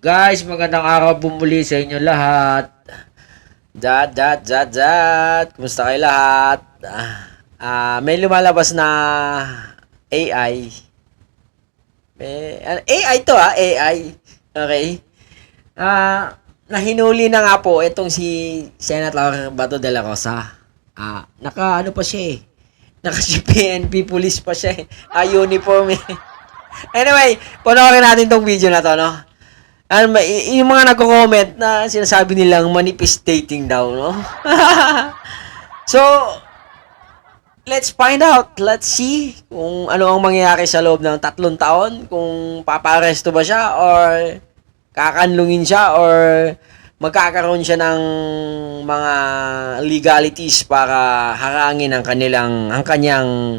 Guys, magandang araw po muli sa inyo lahat. Jat. Kumusta kayo lahat? May lumalabas na AI. AI to AI. Okay? Nahinuli na nga po itong si Senator Bato de la Rosa. Naka ano pa siya eh. Naka si PNP police pa siya eh. Uniform eh. Anyway, panoorin natin tong video na to, no? Yung mga nagko-comment na sinasabi nilang manifestating daw, no? So, let's find out. Let's see kung ano ang mangyayari sa loob ng 3 taon. Kung paparesto ba siya or kakanlungin siya or magkakaroon siya ng mga legalities para harangin ang kanyang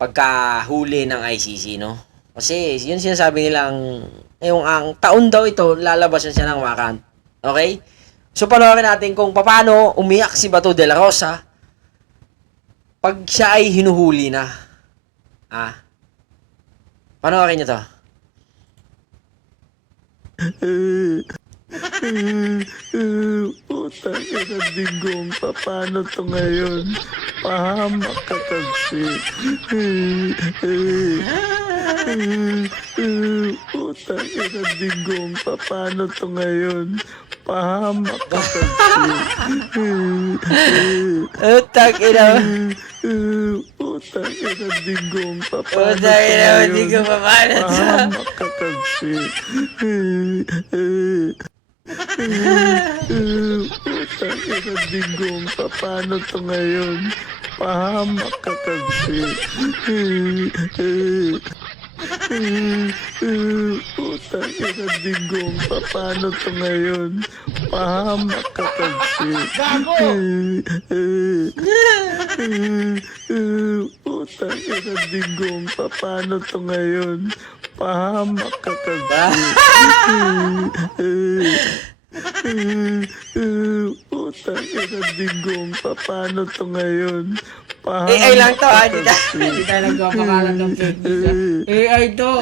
pagkahuli ng ICC, no? Kasi yun sinasabi nilang yung ang taon daw ito lalabas na siya ng warrant. Okay? So panoorin natin kung paano umiyak si Bato de la Rosa pag siya ay hinuhuli na. Panoorin niyo to. Putang ina digong, paano to ngayon? Pahamak ka kasi. Putang ina digong, paano to ngayon? Pahamak ka kasi. Utang ina. Putang ina digong, paano to Utang ina, ngayon? hindi ko paano to. Pahamak ka kasi. Putang ina digong, paano to ngayon? Pahamak ka kasi. Putang ina digong, paano to ngayon? Pahamak ka kasi. Putang ina digong, paano to ngayon? Pahamak ka kasi. Putang ina digong, paano to ngayon? AI lang to hindi tayo nagpapakalat ng fake news. AI to.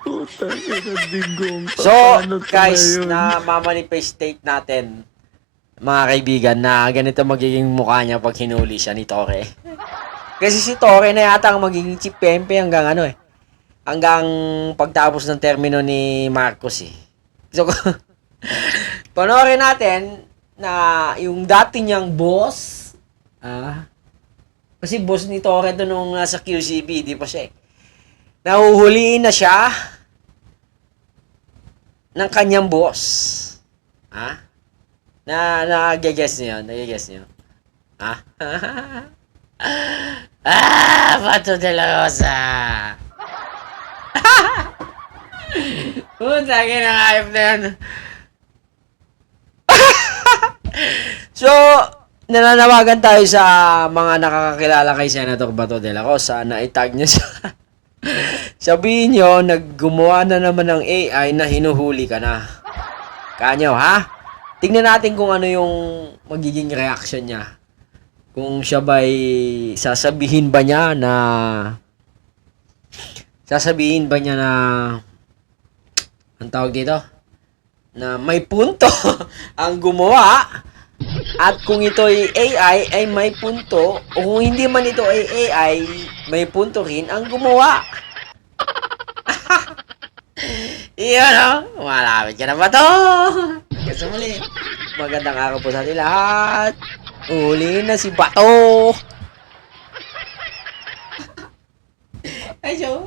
Putang ina digong, So, paano to guys, ngayon? na mamanifestate natin, mga kaibigan, na ganito magiging mukha niya pag hinuli siya ni Torre. Kasi si Torre na yata ang magiging chief PNP hanggang hanggang pagtapos ng termino ni Marcos eh. So, panoorin natin na yung dati niyang boss, kasi boss ni Torre to nung nasa QCB, di pa siya eh. Nahuhuliin na siya ng kanyang boss. Nag-guess niyo? Nag-guess niyo? Bato de la Rosa. Puta, kinakayop na yan. So, nananawagan tayo sa mga nakakakilala kay Senator Bato de la Rosa na itag niya siya. Sabihin nyo, naggumawa na naman ng AI na hinuhuli ka na. Kanyo, ha? Tingnan natin kung ano yung magiging reaction niya. Kung siya ba'y sasabihin ba niya na ang tawag dito? Na may punto ang gumawa. At kung ito ay AI, ay may punto. O kung hindi man ito ay AI, may punto rin ang gumawa. Iyon, no? Malapit ka na ba to? Kasi muli, magandang araw po sa ating lahat. Uli na si Bato. Ay, Joe.